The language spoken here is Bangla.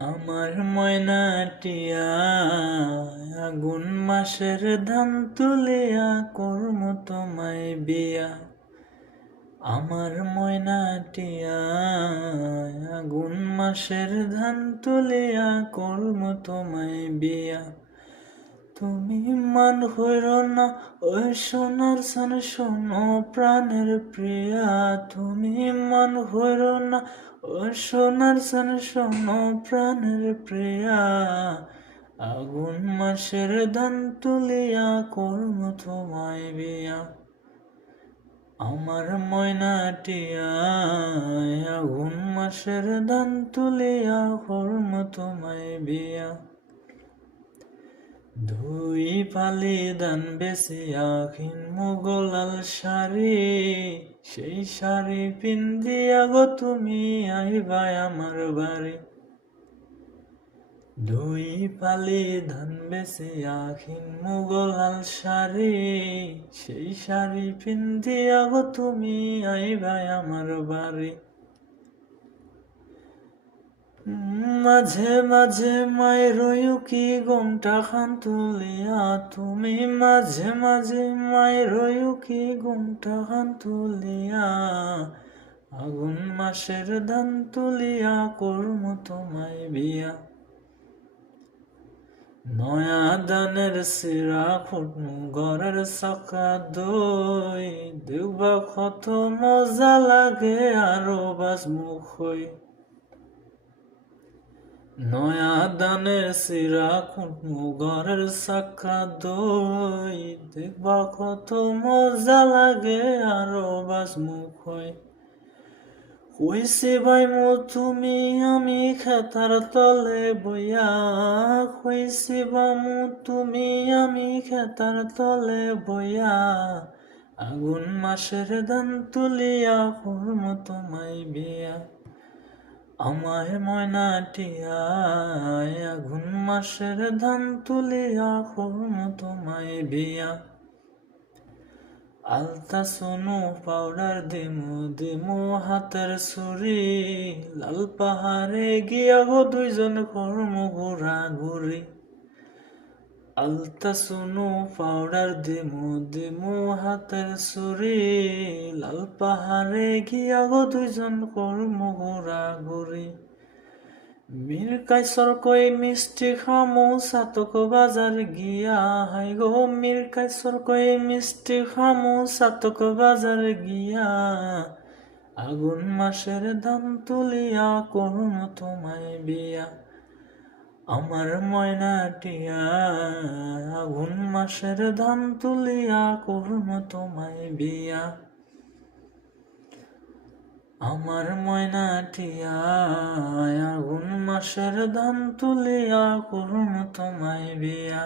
আমার ময়নাটিয়া আগুন মাসের ধান তুলিয়া করম তোমায় বিয়া। আমার ময়নাটিয়া আগুন মাসের ধান তুলিয়া করম তোমায় বিয়া। তুমি মান হইর না ওই সোনার সান শোনো প্রাণের প্রিয়া। তুমি মান হইর না ওই সোনার সান শোনো প্রাণের প্রিয়া। আগুন মাসের ধান তুলিয়া করম তোমায় বিয়া। আমার ময়নাটিয়া আগুন মাসের ধান তুলিয়া করম তোমায় বিয়া। দুই পালি ধান বেচিয়া কিনমু গোলাল শাড়ি, সেই শাড়ি পিন্দিয়া গো তুমি আইবা আমার বাড়ি। দুই পালি ধান বেচিয়া কিনমু গোলাল শাড়ি, সেই শাড়ি পিন্দিয়া গো তুমি আইবা আমার বাড়ি। মাঝে মাঝে মায়ের কি ঘুমটা খান তুলিয়া, তুমি মাঝে মাঝে মায়ের কি ঘুমটা খান তুলিয়া। আগুন মাসের ধান তুলিয়া করম তোমায় বিয়া। নয়া দানের সিরা ফুটমু ঘরের চাকা দই, দেখবা কত মজা লাগে আরো বাজমু খই। নয়া দানের সিরা খুঁটমু ঘরের চাকা দই, দেখবা কত মজা লাগে আরো বাজমু খই। কইছি বাইমু তুমি আমি খেতার তলে বইয়া, কইছি বামু তুমি আমি খেতার তলে বইয়া। আগুন মাসের ধান তুলিয়া করম তোমায় বিয়া। আমার ময়নাটিয়া আগুন মাসের ধান তুলিয়া করম তোমায় বিয়া। আলতা সোনু পাউডার দিমু দিমু হাতের ছুরি, লাল পাহাড়ে গিয়া গো দুইজন করম ঘোরা ঘুরি। আলতা সোনু পাউডার দিমু দিমু হাতের ছুরি, লাল পাহাড়ে গিয়া গো দুইজন করম ঘোরা ঘুরি। মীর কাইসর কই মিষ্টি খামু সাতক বাজার গিয়া, হাই গো মীর কাইসর কই মিষ্টি খামু সাতক বাজার গিয়া। আগুন মাসের ধান তুলিয়া করম তোমায় বিয়া। আমার ময়নাটিয়া আগুন মাসের ধান তুলিয়া করম তোমায় বিয়া। আমার ময়নাটিয়া আগুন মাসের ধান তুলিয়া করম তোমায় বিয়া।